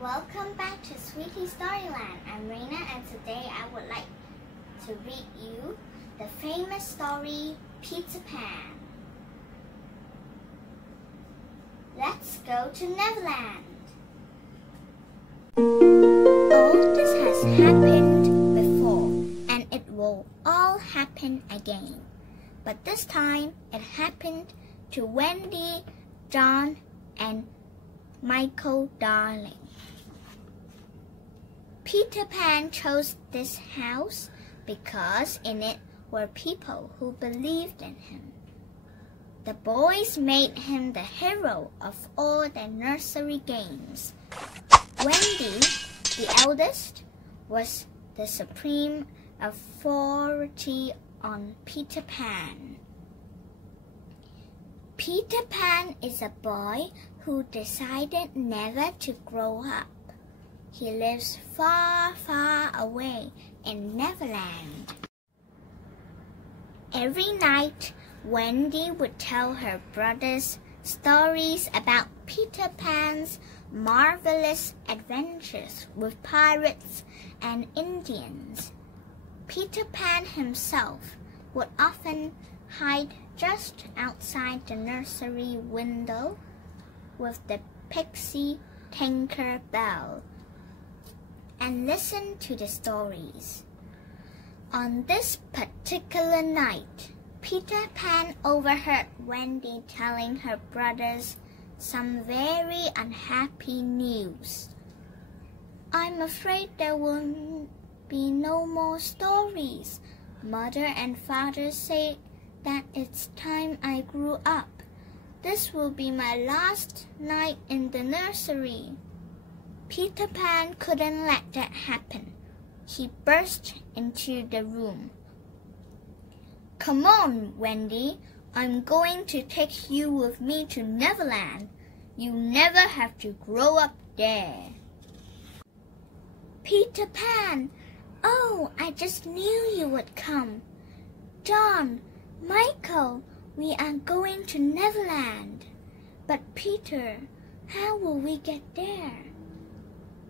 Welcome back to Sweetie Storyland. I'm Raina and today I would like to read you the famous story Peter Pan. Let's go to Neverland. Oh, this has happened before and it will all happen again. But this time it happened to Wendy, John, and Michael Darling. Peter Pan chose this house because in it were people who believed in him. The boys made him the hero of all their nursery games. Wendy, the eldest, was the supreme authority on Peter Pan. Peter Pan is a boy who decided never to grow up. He lives far, far away in Neverland. Every night, Wendy would tell her brothers stories about Peter Pan's marvelous adventures with pirates and Indians. Peter Pan himself would often hide just outside the nursery window with the pixie Tinker Bell and listen to the stories. On this particular night, Peter Pan overheard Wendy telling her brothers some very unhappy news. "I'm afraid there will be no more stories. Mother and Father say that it's time I grew up. This will be my last night in the nursery." Peter Pan couldn't let that happen. He burst into the room. "Come on, Wendy. I'm going to take you with me to Neverland. You never have to grow up there." "Peter Pan! Oh, I just knew you would come. John, Michael, we are going to Neverland. But Peter, how will we get there?"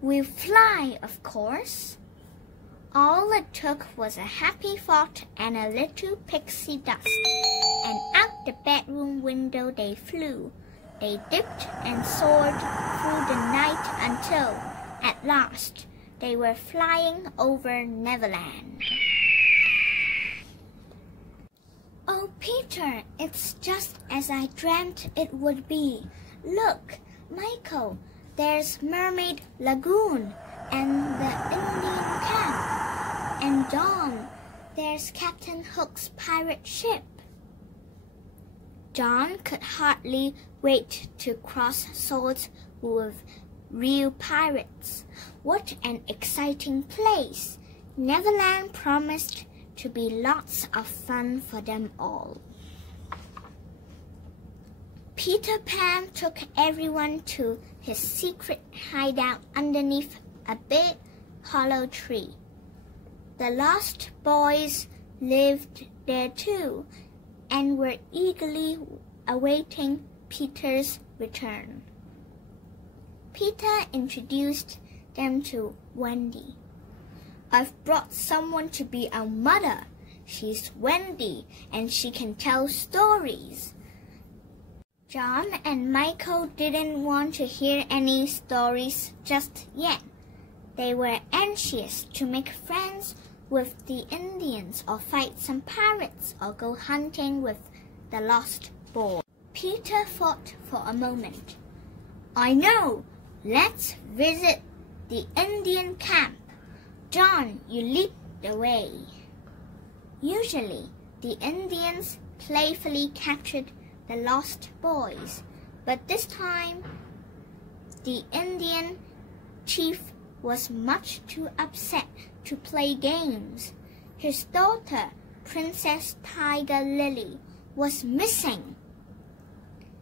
"We'll fly, of course." All it took was a happy thought and a little pixie dust, and out the bedroom window they flew. They dipped and soared through the night until, at last, they were flying over Neverland. "Oh, Peter, it's just as I dreamt it would be. Look, Michael, there's Mermaid Lagoon and the Indian camp. And John, there's Captain Hook's pirate ship." John could hardly wait to cross swords with real pirates. What an exciting place! Neverland promised to be lots of fun for them all. Peter Pan took everyone to his secret hideout underneath a big hollow tree. The lost boys lived there too and were eagerly awaiting Peter's return. Peter introduced them to Wendy. "I've brought someone to be our mother. She's Wendy and she can tell stories." John and Michael didn't want to hear any stories just yet. They were anxious to make friends with the Indians or fight some pirates or go hunting with the lost boy. Peter thought for a moment. "I know! Let's visit the Indian camp. John, you lead the way." Usually, the Indians playfully captured the lost boys, but this time, the Indian chief was much too upset to play games. His daughter, Princess Tiger Lily, was missing.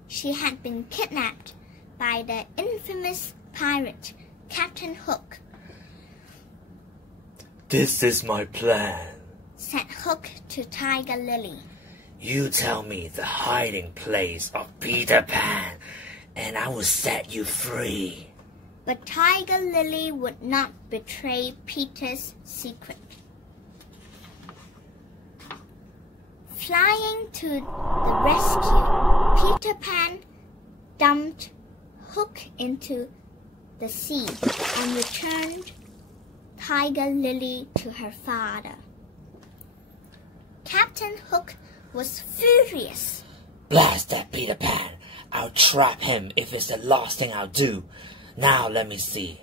She had been kidnapped by the infamous pirate, Captain Hook. "This is my plan," said Hook to Tiger Lily. "You tell me the hiding place of Peter Pan, and I will set you free." But Tiger Lily would not betray Peter's secret. Flying to the rescue, Peter Pan dumped Hook into the sea and returned Tiger Lily to her father. Captain Hook was furious. Blast that Peter Pan! I'll trap him if it's the last thing I'll do. Now let me see.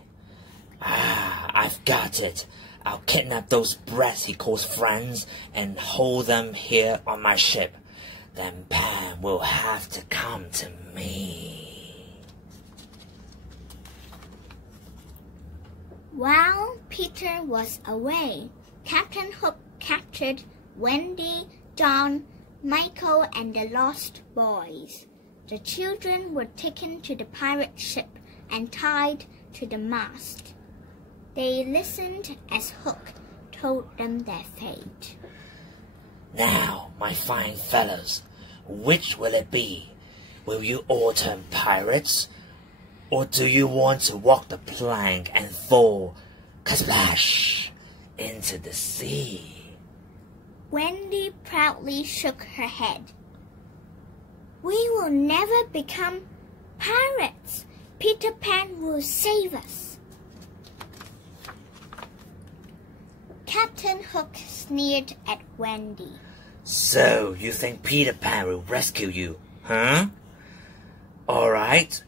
I've got it. I'll kidnap those brats he calls friends and hold them here on my ship. Then Pan will have to come to me. While Peter was away, Captain Hook captured Wendy, John, Michael, and the lost boys. The children were taken to the pirate ship and tied to the mast. They listened as Hook told them their fate. Now, my fine fellows, which will it be? Will you all turn pirates? Or do you want to walk the plank and fall, kasplash, into the sea? Wendy proudly shook her head. We will never become pirates. Peter Pan will save us. Captain Hook sneered at Wendy. So, you think Peter Pan will rescue you, huh? All right.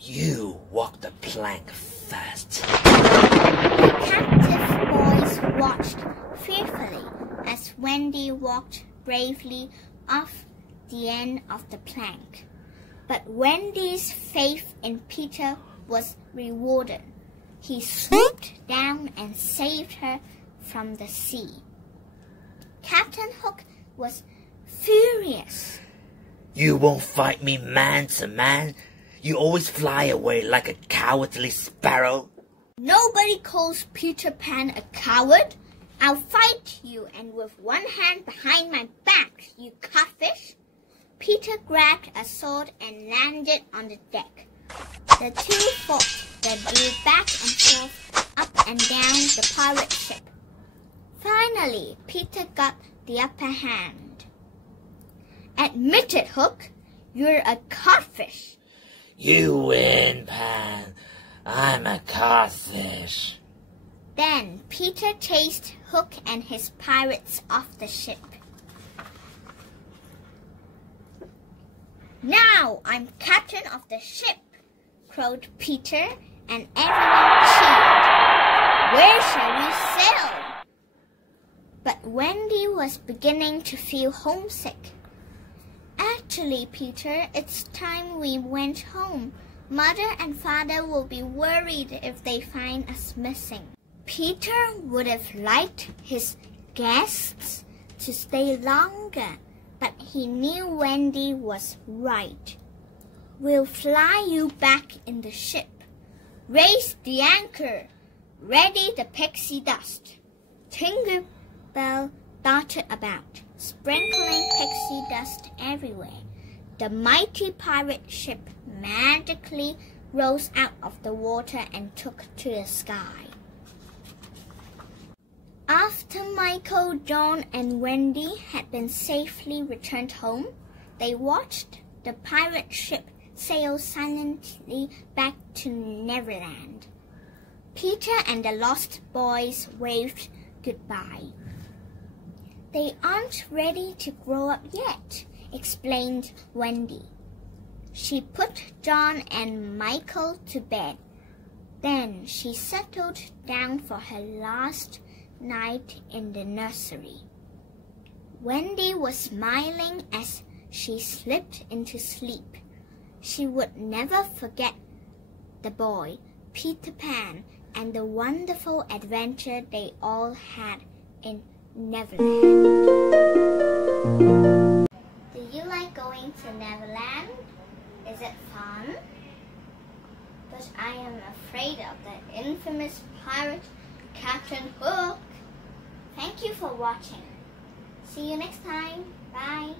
You walk the plank first. The captive boys watched fearfully as Wendy walked bravely off the end of the plank. But Wendy's faith in Peter was rewarded. He swooped down and saved her from the sea. Captain Hook was furious. You won't fight me man to man? You always fly away like a cowardly sparrow? Nobody calls Peter Pan a coward. I'll fight you, and with one hand behind my back, you catfish. Peter grabbed a sword and landed on the deck. The two fought. They blew back and forth, up and down the pirate ship. Finally, Peter got the upper hand. Admit it, Hook. You're a codfish. You win, Pan. I'm a codfish. Then Peter chased Hook and his pirates off the ship. Now I'm captain of the ship, crowed Peter, and everyone cheered. Where shall we sail? But Wendy was beginning to feel homesick. Actually, Peter, it's time we went home. Mother and Father will be worried if they find us missing. Peter would have liked his guests to stay longer, but he knew Wendy was right. We'll fly you back in the ship. Raise the anchor. Ready the pixie dust. Tinker Bell darted about, sprinkling pixie dust everywhere. The mighty pirate ship magically rose out of the water and took to the sky. After Michael, John, and Wendy had been safely returned home, they watched the pirate ship sail silently back to Neverland. Peter and the lost boys waved goodbye. They aren't ready to grow up yet, explained Wendy. She put John and Michael to bed. Then she settled down for her last night in the nursery. Wendy was smiling as she slipped into sleep. She would never forget the boy, Peter Pan, and the wonderful adventure they all had in Neverland. Do you like going to Neverland? Is it fun? But I am afraid of the infamous pirate Captain Hook. Thank you for watching. See you next time. Bye.